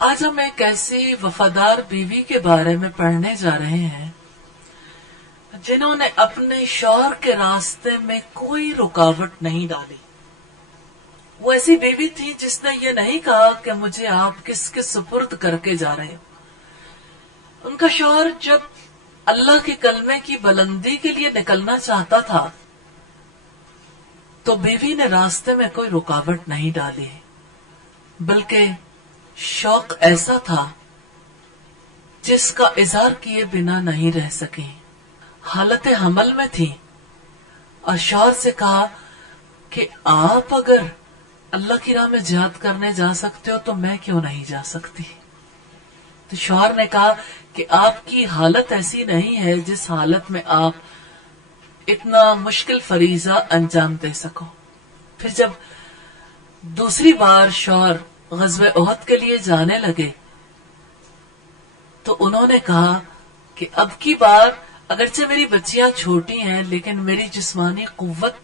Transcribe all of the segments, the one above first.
آج ہم ایک ایسی وفادار بیوی کے بارے میں پڑھنے جا رہے ہیں جنہوں نے اپنے شوہر کے راستے میں کوئی رکاوٹ نہیں ڈالی. وہ ایسی بیوی تھی جس نے یہ نہیں کہا کہ مجھے آپ کس کے سپرد کر کے جا رہے ہو. ان کا شوہر جب اللہ کے کلمے کی بلندی کے لیے نکلنا چاہتا تھا تو بیوی نے راستے میں کوئی رکاوٹ نہیں ڈالی، بلکہ شوق ایسا تھا جس کا اظہار کیے بنا نہیں رہ سکی. حالت حمل میں تھی اور شوہر سے کہا کہ آپ اگر اللہ کی راہ میں جہاد کرنے جا سکتے ہو تو میں کیوں نہیں جا سکتی. تو شوہر نے کہا کہ آپ کی حالت ایسی نہیں ہے جس حالت میں آپ اتنا مشکل فریضہ انجام دے سکو. پھر جب دوسری بار شوہر غزوہ احد کے لیے جانے لگے تو انہوں نے کہا کہ اب کی بار اگرچہ میری بچیاں چھوٹی ہیں لیکن میری جسمانی قوت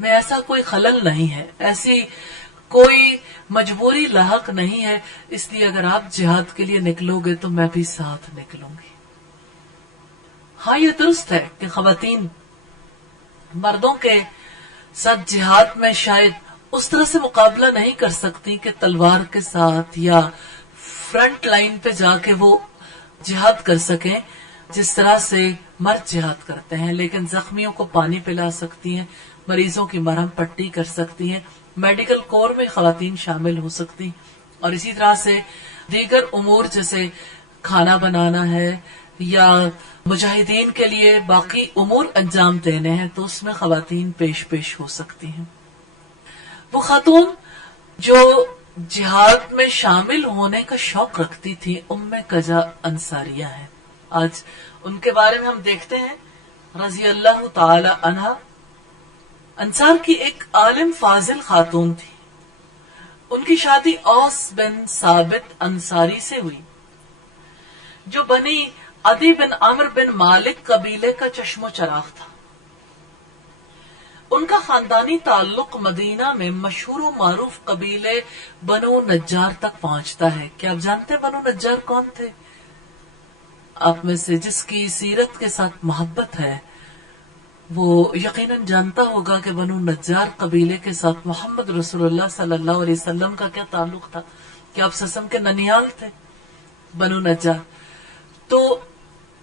میں ایسا کوئی خلل نہیں ہے، ایسی کوئی مجبوری لاحق نہیں ہے، اس لیے اگر آپ جہاد کے لیے نکلو گے تو میں بھی ساتھ نکلوں گی. ہاں، یہ درست ہے کہ خواتین مردوں کے ساتھ جہاد میں شاید اس طرح سے مقابلہ نہیں کر سکتی کہ تلوار کے ساتھ یا فرنٹ لائن پہ جا کے وہ جہاد کر سکیں جس طرح سے مرد جہاد کرتے ہیں، لیکن زخمیوں کو پانی پلا سکتی ہیں، مریضوں کی مرہم پٹی کر سکتی ہیں، میڈیکل کور میں خواتین شامل ہو سکتی، اور اسی طرح سے دیگر امور جیسے کھانا بنانا ہے یا مجاہدین کے لیے باقی امور انجام دینے ہیں تو اس میں خواتین پیش ہو سکتی ہیں. وہ خاتون جو جہاد میں شامل ہونے کا شوق رکھتی تھی ام قجا انصاریہ ہے. آج ان کے بارے میں ہم دیکھتے ہیں رضی اللہ تعالی عنہا. انصار کی ایک عالم فاضل خاتون تھی. ان کی شادی اوس بن ثابت انصاری سے ہوئی جو بنی عدی بن عمرو بن مالک قبیلے کا چشم و چراغ تھا. ان کا خاندانی تعلق مدینہ میں مشہور و معروف قبیلے بنو نجار تک پہنچتا ہے. کیا آپ جانتے ہیں بنو نجار کون تھے؟ آپ میں سے جس کی سیرت کے ساتھ محبت ہے وہ یقیناً جانتا ہوگا کہ بنو نجار قبیلے کے ساتھ محمد رسول اللہ صلی اللہ علیہ وسلم کا کیا تعلق تھا. کہ آپ سسم کے ننیال تھے بنو نجار. تو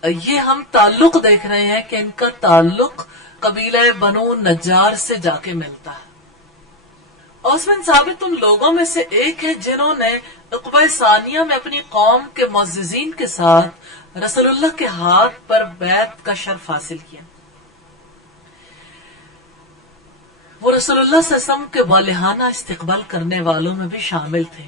یہ ہم تعلق دیکھ رہے ہیں کہ ان کا تعلق قبیلہ بنو نجار سے جا کے ملتا ہے. اوس بن ثابت ان لوگوں میں سے ایک ہے جنہوں نے عقبہ ثانیہ میں اپنی قوم کے معززین کے ساتھ رسول اللہ کے ہاتھ پر بیعت کا شرف حاصل کیا. وہ رسول اللہ صلی اللہ علیہ وسلم کے والہانہ استقبال کرنے والوں میں بھی شامل تھے.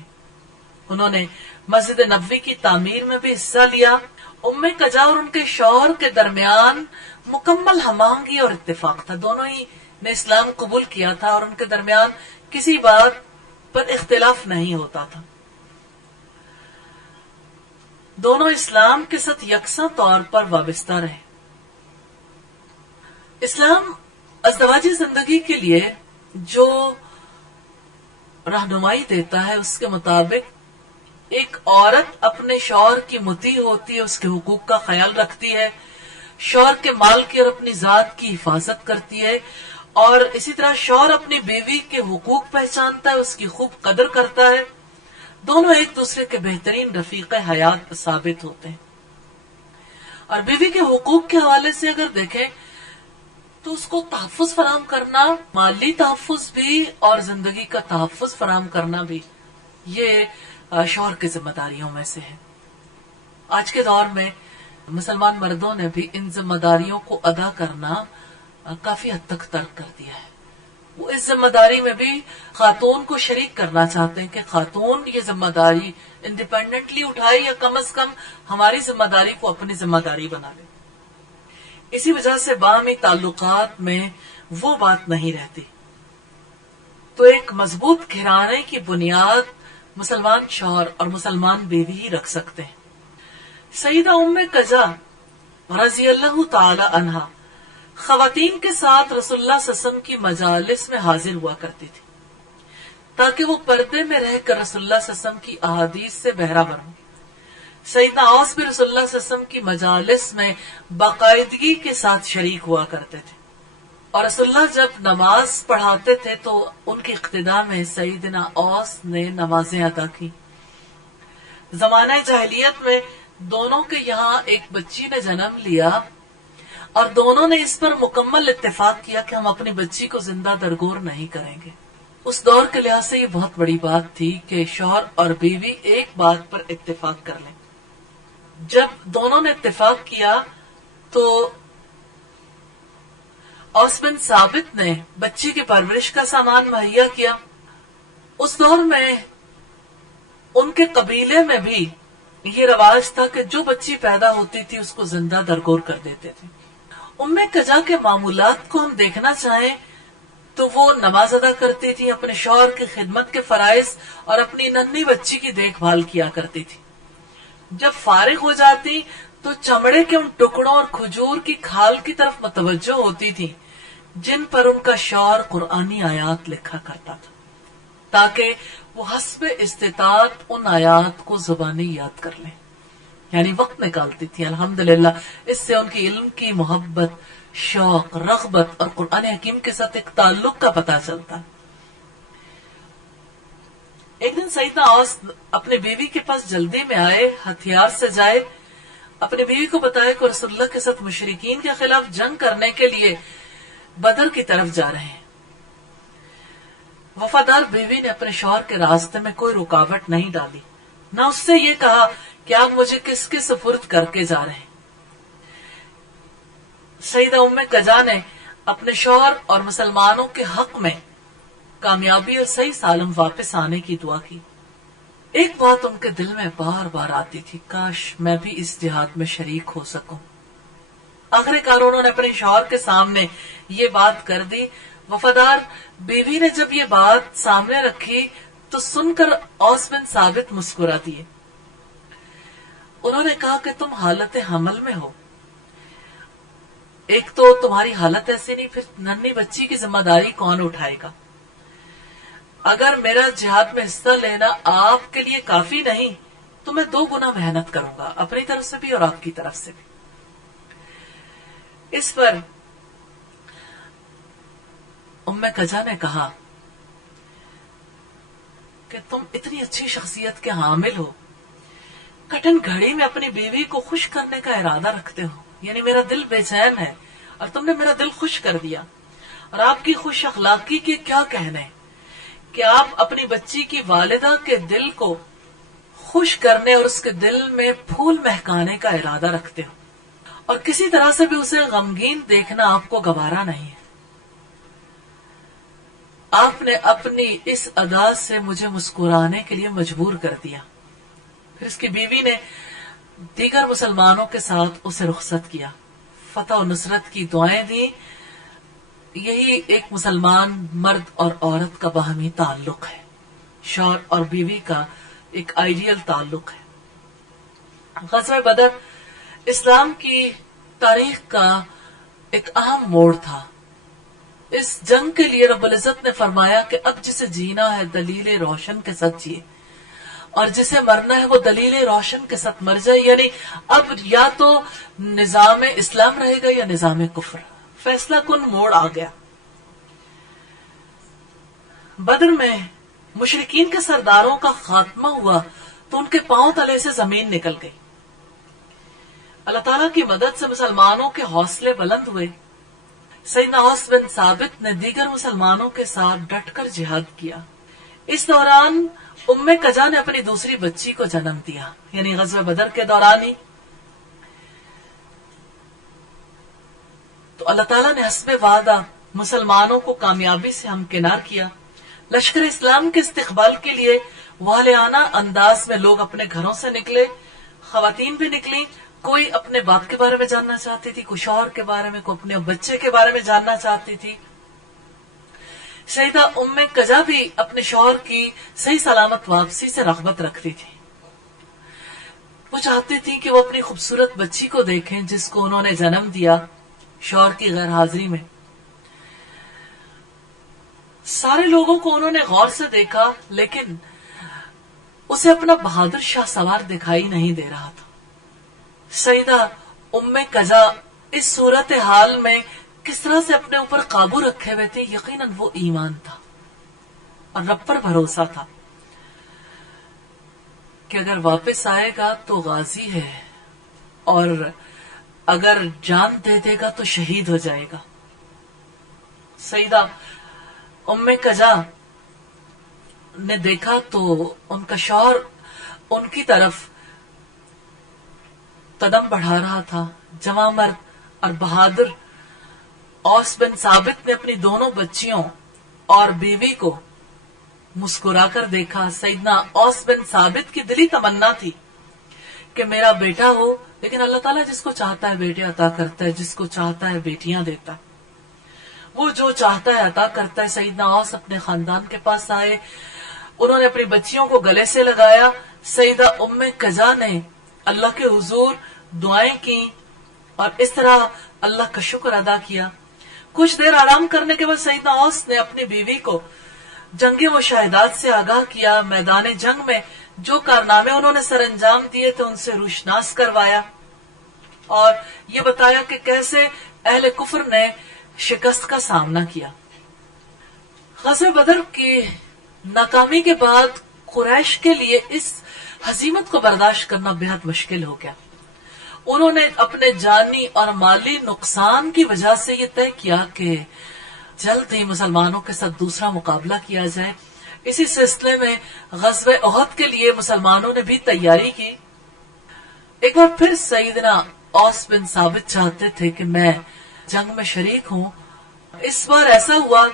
انہوں نے مسجد نبوی کی تعمیر میں بھی حصہ لیا. ام قجا اور ان کے شوہر کے درمیان مکمل ہمانگی اور اتفاق تھا. دونوں ہی نے اسلام قبول کیا تھا اور ان کے درمیان کسی بات پر اختلاف نہیں ہوتا تھا. دونوں اسلام کے ساتھ یکساں طور پر وابستہ رہے. اسلام ازدواجی زندگی کے لیے جو رہنمائی دیتا ہے اس کے مطابق ایک عورت اپنے شوہر کی مطیع ہوتی ہے، اس کے حقوق کا خیال رکھتی ہے، شوہر کے مال کی اور اپنی ذات کی حفاظت کرتی ہے، اور اسی طرح شوہر اپنی بیوی کے حقوق پہچانتا ہے، اس کی خوب قدر کرتا ہے. دونوں ایک دوسرے کے بہترین رفیق حیات ثابت ہوتے ہیں. اور بیوی کے حقوق کے حوالے سے اگر دیکھیں تو اس کو تحفظ فراہم کرنا، مالی تحفظ بھی اور زندگی کا تحفظ فراہم کرنا بھی، یہ شوہر کی ذمہ داریوں میں سے ہے. آج کے دور میں مسلمان مردوں نے بھی ان ذمہ داریوں کو ادا کرنا کافی حد تک ترک کر دیا ہے. وہ اس ذمہ داری میں بھی خاتون کو شریک کرنا چاہتے ہیں کہ خاتون یہ ذمہ داری انڈیپینڈنٹلی اٹھائے یا کم از کم ہماری ذمہ داری کو اپنی ذمہ داری بنا لے. اسی وجہ سے باہمی تعلقات میں وہ بات نہیں رہتی. تو ایک مضبوط گھرانے کی بنیاد مسلمان شوہر اور مسلمان بیوی ہی رکھ سکتے ہیں. سیدہ ام قجا رضی اللہ تعالی عنہا خواتین کے ساتھ رسول اللہ صلی اللہ علیہ وسلم کی مجالس میں حاضر ہوا کرتی تھی تاکہ وہ پردے میں رہ کر رسول اللہ صلی اللہ علیہ وسلم کی احادیث سے بہرہ ہوں۔ سیدنا اوس بھی رسول اللہ صلی اللہ علیہ وسلم کی مجالس میں باقاعدگی کے ساتھ شریک ہوا کرتے تھے، اور رسول اللہ جب نماز پڑھاتے تھے تو ان کی اقتداء میں سیدنا اوس نے نمازیں ادا کی۔ زمانہ جاہلیت میں دونوں کے یہاں ایک بچی نے جنم لیا اور دونوں نے اس پر مکمل اتفاق کیا کہ ہم اپنی بچی کو زندہ درگور نہیں کریں گے۔ اس دور کے لحاظ سے یہ بہت بڑی بات تھی کہ شوہر اور بیوی ایک بات پر اتفاق کر لیں۔ جب دونوں نے اتفاق کیا تو اوس بن ثابت نے بچی کی پرورش کا سامان مہیا کیا۔ اس دور میں ان کے قبیلے میں بھی یہ رواج تھا کہ جو بچی پیدا ہوتی تھی اس کو زندہ درگور کر دیتے تھے۔ ام قجا کے معمولات کو ہم دیکھنا چاہیں تو وہ نماز ادا کرتی تھی، اپنے شوہر کی خدمت کے فرائض اور اپنی ننھی بچی کی دیکھ بھال کیا کرتی تھی۔ جب فارغ ہو جاتی تو چمڑے کے ان ٹکڑوں اور کھجور کی کھال کی طرف متوجہ ہوتی تھی جن پر ان کا شوہر قرآنی آیات لکھا کرتا تھا، تاکہ وہ حسب استطاعت ان آیات کو زبانی یاد کر لیں، یعنی وقت نکالتی تھی۔ الحمدللہ اس سے ان کی علم کی محبت، شوق، رغبت اور قرآن حکیم کے ساتھ ایک تعلق کا پتہ چلتا۔ ایک دن سیدنا اوس اپنی بیوی کے پاس جلدی میں آئے، ہتھیار سے جائے، اپنی بیوی کو بتایا کہ رسول اللہ کے ساتھ مشرکین کے خلاف جنگ کرنے کے لیے بدر کی طرف جا رہے ہیں۔ وفادار بیوی نے اپنے شوہر کے راستے میں کوئی رکاوٹ نہیں ڈالی، نہ اس سے یہ کہا کہ آپ مجھے کس کے سپرد کر کے جا رہے ہیں۔ سیدہ ام قجا نے اپنے شوہر اور مسلمانوں کے حق میں کامیابی اور صحیح سالم واپس آنے کی دعا کی۔ ایک بات ان کے دل میں بار بار آتی تھی، کاش میں بھی اس جہاد میں شریک ہو سکوں۔ آخر کار انہوں نے اپنے شوہر کے سامنے یہ بات کر دی۔ وفادار بیوی نے جب یہ بات سامنے رکھی تو سن کر اوس بن ثابت مسکرا دیے۔ انہوں نے کہا کہ تم حالت حمل میں ہو، ایک تو تمہاری حالت ایسی نہیں، پھر ننھی بچی کی ذمہ داری کون اٹھائے گا؟ اگر میرا جہاد میں حصہ لینا آپ کے لیے کافی نہیں تو میں 2 گنا محنت کروں گا، اپنی طرف سے بھی اور آپ کی طرف سے بھی۔ اس پر ام قجا نے کہا کہ تم اتنی اچھی شخصیت کے حامل ہو، کٹن گھڑی میں اپنی بیوی کو خوش کرنے کا ارادہ رکھتے ہو، یعنی میرا دل بے چین ہے اور تم نے میرا دل خوش کر دیا۔ اور آپ کی خوش اخلاقی کے کیا کہنے کہ آپ اپنی بچی کی والدہ کے دل کو خوش کرنے اور اس کے دل میں پھول مہکانے کا ارادہ رکھتے ہو، اور کسی طرح سے بھی اسے غمگین دیکھنا آپ کو گوارا نہیں ہے۔ آپ نے اپنی اس ادا سے مجھے مسکرانے کے لیے مجبور کر دیا۔ پھر اس کی بیوی نے دیگر مسلمانوں کے ساتھ اسے رخصت کیا، فتح و نصرت کی دعائیں دی۔ یہی ایک مسلمان مرد اور عورت کا باہمی تعلق ہے، شوہر اور بیوی کا ایک آئیڈیل تعلق ہے۔ غزوہ بدر اسلام کی تاریخ کا ایک اہم موڑ تھا۔ اس جنگ کے لیے رب العزت نے فرمایا کہ اب جسے جینا ہے دلیل روشن کے ساتھ جیے، اور جسے مرنا ہے وہ دلیل روشن کے ساتھ مر جائے، یعنی اب یا تو نظام اسلام رہے گا یا نظام کفر۔ فیصلہ کن موڑ آ گیا۔ بدر میں مشرکین کے سرداروں کا خاتمہ ہوا تو ان کے پاؤں تلے سے زمین نکل گئی۔ اللہ تعالیٰ کی مدد سے مسلمانوں کے حوصلے بلند ہوئے۔ سیدنا اوس بن ثابت نے دیگر مسلمانوں کے ساتھ ڈٹ کر جہاد کیا۔ اس دوران ام قجا نے اپنی دوسری بچی کو جنم دیا، یعنی غزوہ بدر کے دوران ہی۔ تو اللہ تعالیٰ نے حسب وعدہ مسلمانوں کو کامیابی سے ہمکنار کیا۔ لشکر اسلام کے استقبال کے لیے والہانہ انداز میں لوگ اپنے گھروں سے نکلے، خواتین بھی نکلیں، کوئی اپنے باپ کے بارے میں جاننا چاہتی تھی، کوئی شوہر کے بارے میں، کوئی اپنے بچے کے بارے میں جاننا چاہتی تھی۔ سیدہ ام قجا بھی اپنے شوہر کی صحیح سلامت واپسی سے رغبت رکھتی تھی۔ وہ چاہتی تھی کہ وہ اپنی خوبصورت بچی کو دیکھیں جس کو انہوں نے جنم دیا شوہر کی غیر حاضری میں۔ سارے لوگوں کو انہوں نے غور سے دیکھا، لیکن اسے اپنا بہادر شاہ سوار دکھائی نہیں دے رہا تھا۔ سیدہ ام قضا اس صورتحال میں کس طرح سے اپنے اوپر قابو رکھے ہوئے تھے؟ یقیناً وہ ایمان تھا اور رب پر بھروسہ تھا کہ اگر واپس آئے گا تو غازی ہے، اور اگر جان دے دے گا تو شہید ہو جائے گا۔ سیدہ ام قضا نے دیکھا تو ان کا شوہر ان کی طرف قدم بڑھا رہا تھا۔ جوان مرد اور بہادر اوس بن ثابت نے اپنی دونوں بچیوں اور بیوی کو مسکرا کر دیکھا۔ سیدنا اوس بن ثابت کی دلی تمنا تھی کہ میرا بیٹا ہو، لیکن اللہ تعالیٰ جس کو چاہتا ہے بیٹے عطا کرتا ہے، جس کو چاہتا ہے بیٹیاں دیتا ہے، وہ جو چاہتا ہے عطا کرتا ہے۔ سیدنا اوس اپنے خاندان کے پاس آئے، انہوں نے اپنی بچیوں کو گلے سے لگایا۔ سیدہ ام قضا نے اللہ کے حضور دعائیں کی اور اس طرح اللہ کا شکر ادا کیا۔ کچھ دیر آرام کرنے کے بعد سیدنا اوس نے اپنی بیوی کو جنگی مشاہدات سے آگاہ کیا، میدان جنگ میں جو کارنامے انہوں نے سر انجام دیے تھے ان سے روشناس کروایا، اور یہ بتایا کہ کیسے اہل کفر نے شکست کا سامنا کیا۔ غزوہ بدر کی ناکامی کے بعد قریش کے لیے اس ہزیمت کو برداشت کرنا بہت مشکل ہو گیا۔ انہوں نے اپنے جانی اور مالی نقصان کی وجہ سے یہ طے کیا کہ جلد ہی مسلمانوں کے ساتھ دوسرا مقابلہ کیا جائے۔ اسی سلسلے میں غزوہ احد کے لیے مسلمانوں نے بھی تیاری کی۔ ایک بار پھر سیدنا اوس بن ثابت چاہتے تھے کہ میں جنگ میں شریک ہوں۔ اس بار ایسا ہوا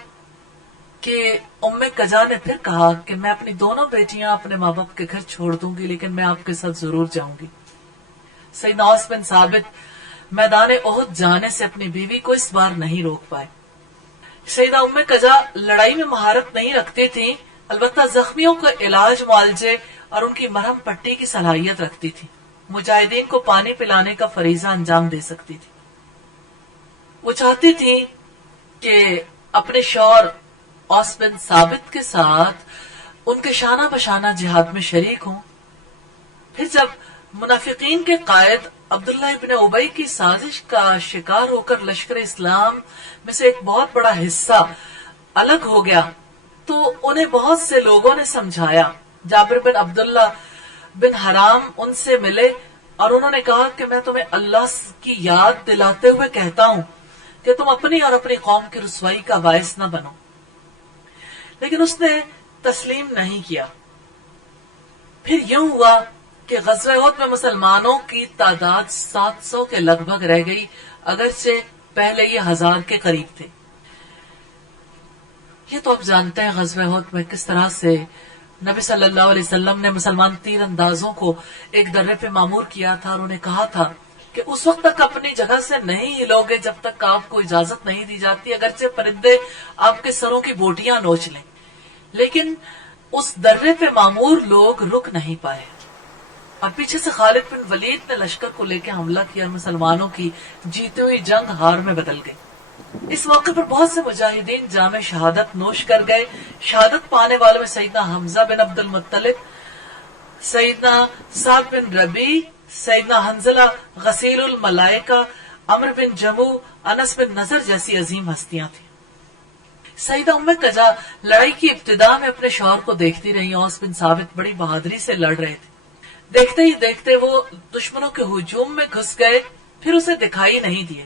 کہ ام قضا نے پھر کہا کہ میں اپنی دونوں بیٹیاں اپنے ماں باپ کے گھر چھوڑ دوں گی، لیکن میں آپ کے ساتھ ضرور جاؤں گی۔ سیدنا اوس بن ثابت میدان احد جانے سے اپنی بیوی کو اس بار نہیں روک پائے۔ سیدہ ام قضا لڑائی میں مہارت نہیں رکھتی تھی، البتہ زخمیوں کا علاج، معالجے اور ان کی مرہم پٹی کی صلاحیت رکھتی تھی۔ مجاہدین کو پانی پلانے کا فریضہ انجام دے سکتی تھی۔ وہ چاہتی تھی کہ اپنے شوہر اوس بن ثابت کے ساتھ ان کے شانہ بشانہ جہاد میں شریک ہوں۔ پھر جب منافقین کے قائد عبداللہ ابن ابی کی سازش کا شکار ہو کر لشکر اسلام میں سے ایک بہت بڑا حصہ الگ ہو گیا تو انہیں بہت سے لوگوں نے سمجھایا۔ جابر بن عبداللہ بن حرام ان سے ملے اور انہوں نے کہا کہ میں تمہیں اللہ کی یاد دلاتے ہوئے کہتا ہوں کہ تم اپنی اور اپنی قوم کی رسوائی کا باعث نہ بنو، لیکن اس نے تسلیم نہیں کیا۔ پھر یوں ہوا کہ غزوہ احد میں مسلمانوں کی تعداد 700 کے لگ بھگ رہ گئی، اگرچہ پہلے یہ 1000 کے قریب تھے۔ یہ تو آپ جانتے ہیں غزوہ احد میں کس طرح سے نبی صلی اللہ علیہ وسلم نے مسلمان تیر اندازوں کو ایک درے پہ معمور کیا تھا اور انہیں کہا تھا کہ اس وقت تک اپنی جگہ سے نہیں ہلو گے جب تک آپ کو اجازت نہیں دی جاتی، اگرچہ پرندے آپ کے سروں کی بوٹیاں نوچ لیں۔ لیکن اس درے پہ معمور لوگ رک نہیں پائے اور پیچھے سے خالد بن ولید نے لشکر کو لے کے حملہ کیا اور مسلمانوں کی جیتی ہوئی جنگ ہار میں بدل گئی۔ اس موقع پر بہت سے مجاہدین جام شہادت نوش کر گئے۔ شہادت پانے والوں میں سیدنا حمزہ بن عبد المطلب، سیدنا سعد بن ربیع، سیدنا حنظلہ غسیل الملائکہ، عمرو بن جموع، انس بن نضر جیسی عظیم ہستیاں تھیں۔ سیدہ ام قضا لڑائی کی ابتدا میں اپنے شوہر کو دیکھتی رہی۔ اوس بن ثابت بڑی بہادری سے لڑ رہے تھے۔ دیکھتے ہی دیکھتے وہ دشمنوں کے ہجوم میں گھس گئے، پھر اسے دکھائی نہیں دیے۔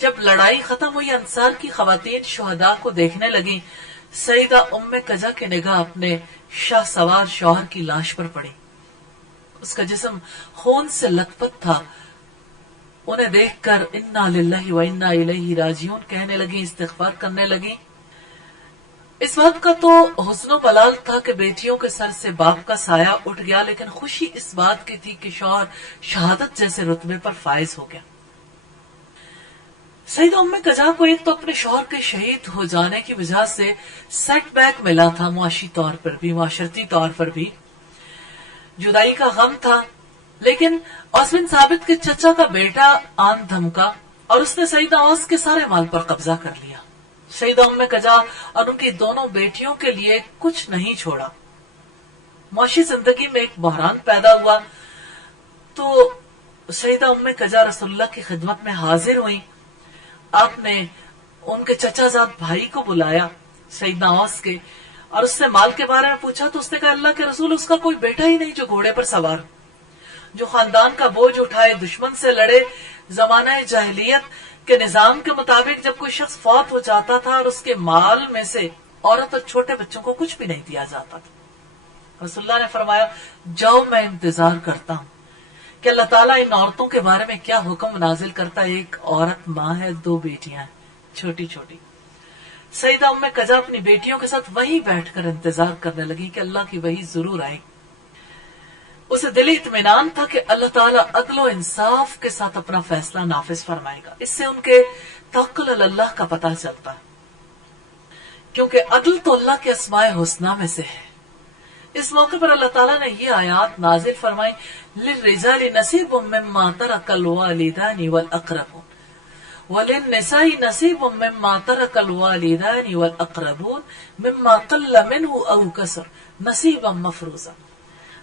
جب لڑائی ختم ہوئی انصار کی خواتین شہداء کو دیکھنے لگیں۔ سیدہ ام قضا کی نگاہ اپنے شاہ سوار شوہر کی لاش پر پڑی، اس کا جسم خون سے لت پت تھا۔ انہیں دیکھ کر انا للہ و انا الیہ راجعون کہنے لگیں، استغفار کرنے لگیں۔ اس بات کا تو حزن و ملال تھا کہ بیٹیوں کے سر سے باپ کا سایہ اٹھ گیا، لیکن خوشی اس بات کی تھی کہ شوہر شہادت جیسے رتبے پر فائز ہو گیا۔ سیدہ ام قضا کو ایک تو اپنے شوہر کے شہید ہو جانے کی وجہ سے سیٹ بیک ملا تھا، معاشی طور پر بھی، معاشرتی طور پر بھی جدائی کا غم تھا، لیکن اوس بن ثابت کے چچا کا بیٹا آن دھمکا اور اس نے سیدہ اوس کے سارے مال پر قبضہ کر لیا۔ سیدہ ام قجا اور ان کی دونوں بیٹیوں کے لیے کچھ نہیں چھوڑا. معاشی زندگی میں ایک بحران پیدا ہوا تو سیدہ ام قجا رسول اللہ کی خدمت میں حاضر ہوئی. آپ نے ان کے چچا زاد بھائی کو بلایا سیدنا اوس کے اور اس سے مال کے بارے میں پوچھا تو اس نے کہا اللہ کے رسول اس کا کوئی بیٹا ہی نہیں جو گھوڑے پر سوار جو خاندان کا بوجھ اٹھائے دشمن سے لڑے. زمانہ جاہلیت کے نظام کے مطابق جب کوئی شخص فوت ہو جاتا تھا اور اس کے مال میں سے عورت اور چھوٹے بچوں کو کچھ بھی نہیں دیا جاتا تھا. رسول اللہ نے فرمایا جاؤ میں انتظار کرتا ہوں کہ اللہ تعالیٰ ان عورتوں کے بارے میں کیا حکم نازل کرتا ہے. ایک عورت ماں ہے, 2 بیٹیاں ہیں چھوٹی چھوٹی. سیدہ ام قجا اپنی بیٹیوں کے ساتھ وہیں بیٹھ کر انتظار کرنے لگی کہ اللہ کی وحی ضرور آئے. اسے دلی اطمینان تھا کہ اللہ تعالیٰ عدل و انصاف کے ساتھ اپنا فیصلہ نافذ فرمائے گا. اس سے ان کے توکل اللہ کا پتہ چلتا ہے کیونکہ عدل تو اللہ کے اسماء حسنہ میں سے ہے. اس موقع پر اللہ تعالیٰ نے یہ آیات نازل فرمائی للرجال نصیب مما ترک الوالدان والاقربون وللنساء نصیب مما ترک الوالدان والاقربون مما قل منه او کثر نصیبا مفروضا.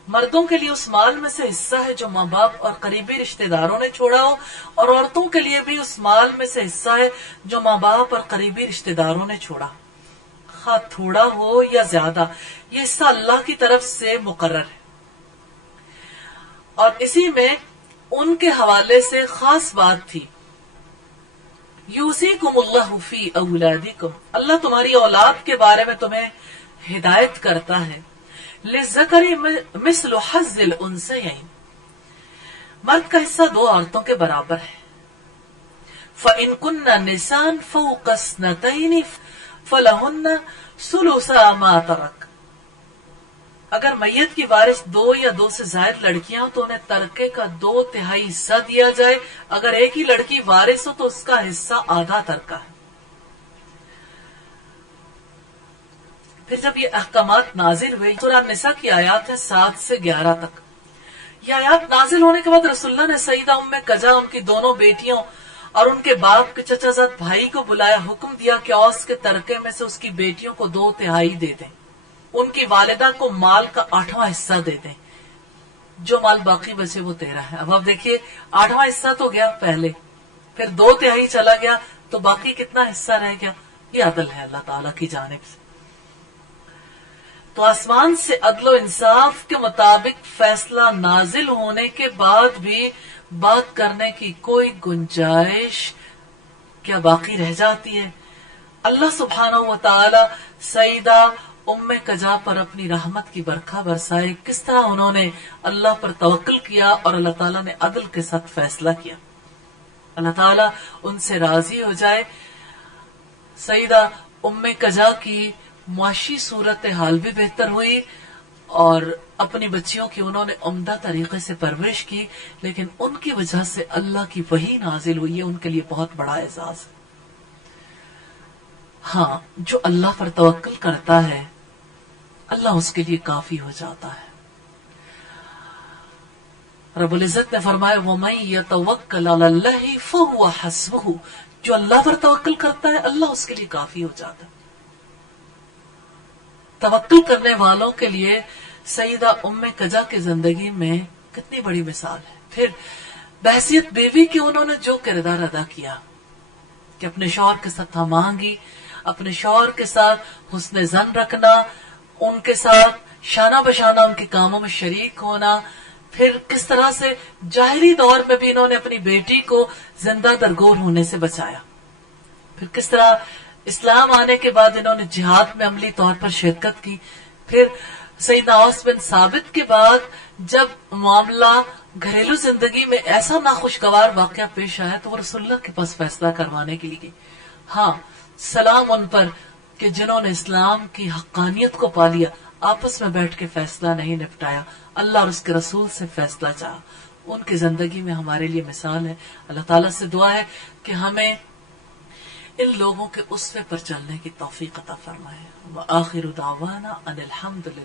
مردوں کے لیے اس مال میں سے حصہ ہے جو ماں باپ اور قریبی رشتہ داروں نے چھوڑا ہو اور عورتوں کے لیے بھی اس مال میں سے حصہ ہے جو ماں باپ اور قریبی رشتہ داروں نے چھوڑا, خواہ تھوڑا ہو یا زیادہ. یہ حصہ اللہ کی طرف سے مقرر ہے اور اسی میں ان کے حوالے سے خاص بات تھی یوصیکم اللہ فی اولادکم, اللہ تمہاری اولاد کے بارے میں تمہیں ہدایت کرتا ہے. للذکر مثل حظ الانثیین, مرد کا حصہ 2 عورتوں کے برابر ہے. فإن كن نساء فوق اثنتين فلهن ثلثا ما ترک, اگر میت کی وارث 2 یا 2 سے زائد لڑکیاں ہوں تو انہیں ترکے کا 2/3 حصہ دیا جائے. اگر ایک ہی لڑکی وارث ہو تو اس کا حصہ آدھا ترکہ ہے. پھر جب یہ احکامات نازل ہوئے, سورہ النساء کی آیات ہے 7 سے 11 تک. یہ آیات نازل ہونے کے بعد رسول اللہ نے سیدہ ام قجا, ان کی دونوں بیٹیوں اور ان کے باپ کے چچا زاد بھائی کو بلایا. حکم دیا کہ اوس کے ترکے میں سے اس کی بیٹیوں کو 2/3 دے دیں, ان کی والدہ کو مال کا 8واں حصہ دے دیں, جو مال باقی بچے وہ 13 ہے. اب آپ دیکھیے 8واں حصہ تو گیا پہلے, پھر 2/3 چلا گیا تو باقی کتنا حصہ رہ گیا. یہ عدل ہے اللہ تعالیٰ کی جانب سے. تو آسمان سے عدل و انصاف کے مطابق فیصلہ نازل ہونے کے بعد بھی بات کرنے کی کوئی گنجائش کیا باقی رہ جاتی ہے؟ اللہ سبحانہ و تعالی سیدہ ام قجا پر اپنی رحمت کی برکھا برسائے. کس طرح انہوں نے اللہ پر توکل کیا اور اللہ تعالیٰ نے عدل کے ساتھ فیصلہ کیا. اللہ تعالیٰ ان سے راضی ہو جائے. سیدہ ام قجا کی معاشی صورتحال بھی بہتر ہوئی اور اپنی بچیوں کی انہوں نے عمدہ طریقے سے پرورش کی, لیکن ان کی وجہ سے اللہ کی وحی نازل ہوئی ہے, ان کے لیے بہت بڑا اعزاز ہے. ہاں, جو اللہ پر توکل کرتا ہے اللہ اس کے لیے کافی ہو جاتا ہے. رب العزت نے فرمایا وَمَن يَتَوَكَّلْ عَلَى اللَّهِ فَهُوَ حَسْبُهُ, جو اللہ پر توکل کرتا ہے اللہ اس کے لیے کافی ہو جاتا ہے. توکل کرنے والوں کے لیے سیدہ ام قجا کی زندگی میں کتنی بڑی مثال ہے. پھر بحیثیت بیوی کی انہوں نے جو کردار ادا کیا کہ اپنے شوہر کے ساتھ ہمآہنگی, اپنے شوہر کے ساتھ حسن ظن رکھنا, ان کے ساتھ شانہ بشانہ ان کے کاموں میں شریک ہونا. پھر کس طرح سے جاہلی دور میں بھی انہوں نے اپنی بیٹی کو زندہ درگور ہونے سے بچایا. پھر کس طرح اسلام آنے کے بعد انہوں نے جہاد میں عملی طور پر شرکت کی. پھر سیدنا اوس بن ثابت کے بعد جب معاملہ گھریلو زندگی میں ایسا ناخوشگوار واقعہ پیش آیا تو وہ رسول اللہ کے پاس فیصلہ کروانے کے لیے گئی. ہاں, سلام ان پر کہ جنہوں نے اسلام کی حقانیت کو پا لیا, آپس میں بیٹھ کے فیصلہ نہیں نپٹایا, اللہ اور اس کے رسول سے فیصلہ چاہا. ان کی زندگی میں ہمارے لیے مثال ہے. اللہ تعالیٰ سے دعا ہے کہ ہمیں ان لوگوں کے اسوے پر چلنے کی توفیق عطا فرمائے. وآخر دعوانا ان الحمد للہ.